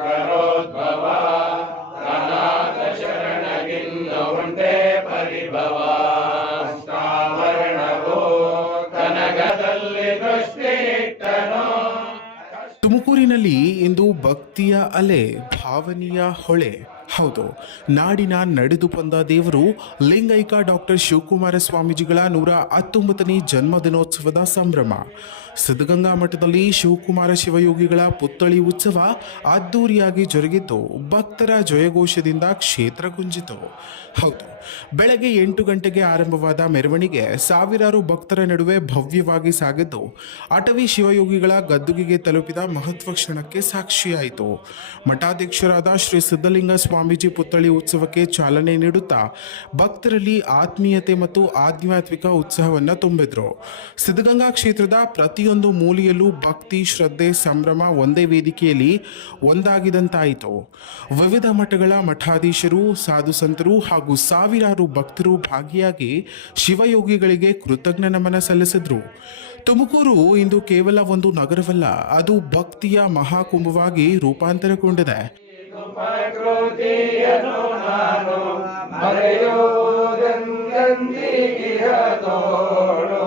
ಕರೋದ್ಭವ ಅನಾಥ ಶರಣಗಿನ್ನ ಉಂಟೆ ಪರಿಭವ ಸ್ಥಾವರಣವೋ ಕನಗದಲ್ಲಿ ದೃಷ್ಟಿ ಇಟ್ಟನೋ. ತುಮಕೂರಿನಲ್ಲಿ ಇಂದು ಭಕ್ತಿಯ ಅಲೆ, ಭಾವನೆಯ ಹೊಳೆ. ಹೌದು, ನಾಡಿನ ನಡೆದು ಬಂದ ದೇವರು ಲಿಂಗೈಕ ಡಾಕ್ಟರ್ ಶಿವಕುಮಾರ ಸ್ವಾಮೀಜಿಗಳ 119ನೇ ಜನ್ಮದಿನೋತ್ಸವದ ಸಂಭ್ರಮ. ಸಿದ್ಧಗಂಗಾ ಮಠದಲ್ಲಿ ಶಿವಕುಮಾರ ಶಿವಯೋಗಿಗಳ ಪುತ್ಥಳಿ ಉತ್ಸವ ಅದ್ದೂರಿಯಾಗಿ ಜರುಗಿದ್ದು ಭಕ್ತರ ಜಯಘೋಷದಿಂದ ಕ್ಷೇತ್ರ ಗುಂಜಿತು. ಹೌದು, ಬೆಳಗ್ಗೆ 8 ಗಂಟೆಗೆ ಆರಂಭವಾದ ಮೆರವಣಿಗೆ ಸಾವಿರಾರು ಭಕ್ತರ ನಡುವೆ ಭವ್ಯವಾಗಿ ಸಾಗಿದ್ದು ಅಟವಿ ಶಿವಯೋಗಿಗಳ ಗದ್ದುಗೆಗೆ ತಲುಪಿದ ಮಹತ್ವ ಕ್ಷಣಕ್ಕೆ ಸಾಕ್ಷಿಯಾಯಿತು. ಮಠಾಧ್ಯಕ್ಷರಾದ ಶ್ರೀ ಸಿದ್ಧಲಿಂಗ ಸ್ವಾಮೀಜಿ ಪುತ್ಥಳಿ ಉತ್ಸವಕ್ಕೆ ಚಾಲನೆ ನೀಡುತ್ತಾ ಭಕ್ತರಲ್ಲಿ ಆತ್ಮೀಯತೆ ಮತ್ತು ಆಧ್ಯಾತ್ಮಿಕ ಉತ್ಸಾಹವನ್ನು ತುಂಬಿದ್ರು. ಸಿದ್ಧಗಂಗಾ ಕ್ಷೇತ್ರದ ಪ್ರತಿಯೊಂದು ಮೂಲೆಯಲ್ಲೂ ಭಕ್ತಿ, ಶ್ರದ್ಧೆ, ಸಂಭ್ರಮ ಒಂದೇ ವೇದಿಕೆಯಲ್ಲಿ ಒಂದಾಗಿದಂತಾಯಿತು. ವಿವಿಧ ಮಠಗಳ ಮಠಾಧೀಶರು, ಸಾಧು ಸಂತರು ಹಾಗೂ ಸಾವಿರಾರು ಭಕ್ತರು ಭಾಗಿಯಾಗಿ ಶಿವಯೋಗಿಗಳಿಗೆ ಕೃತಜ್ಞ ನಮನ ಸಲ್ಲಿಸಿದ್ರು. ತುಮಕೂರು ಇಂದು ಕೇವಲ ಒಂದು ನಗರವಲ್ಲ, ಅದು ಭಕ್ತಿಯ ಮಹಾಕುಂಭವಾಗಿ ರೂಪಾಂತರಗೊಂಡಿದೆ. ಪ್ರಕೃತಿಯನ್ನು ನಾನು ಮರೆಯುವುದೆಂದಿಗಿರತೋಳು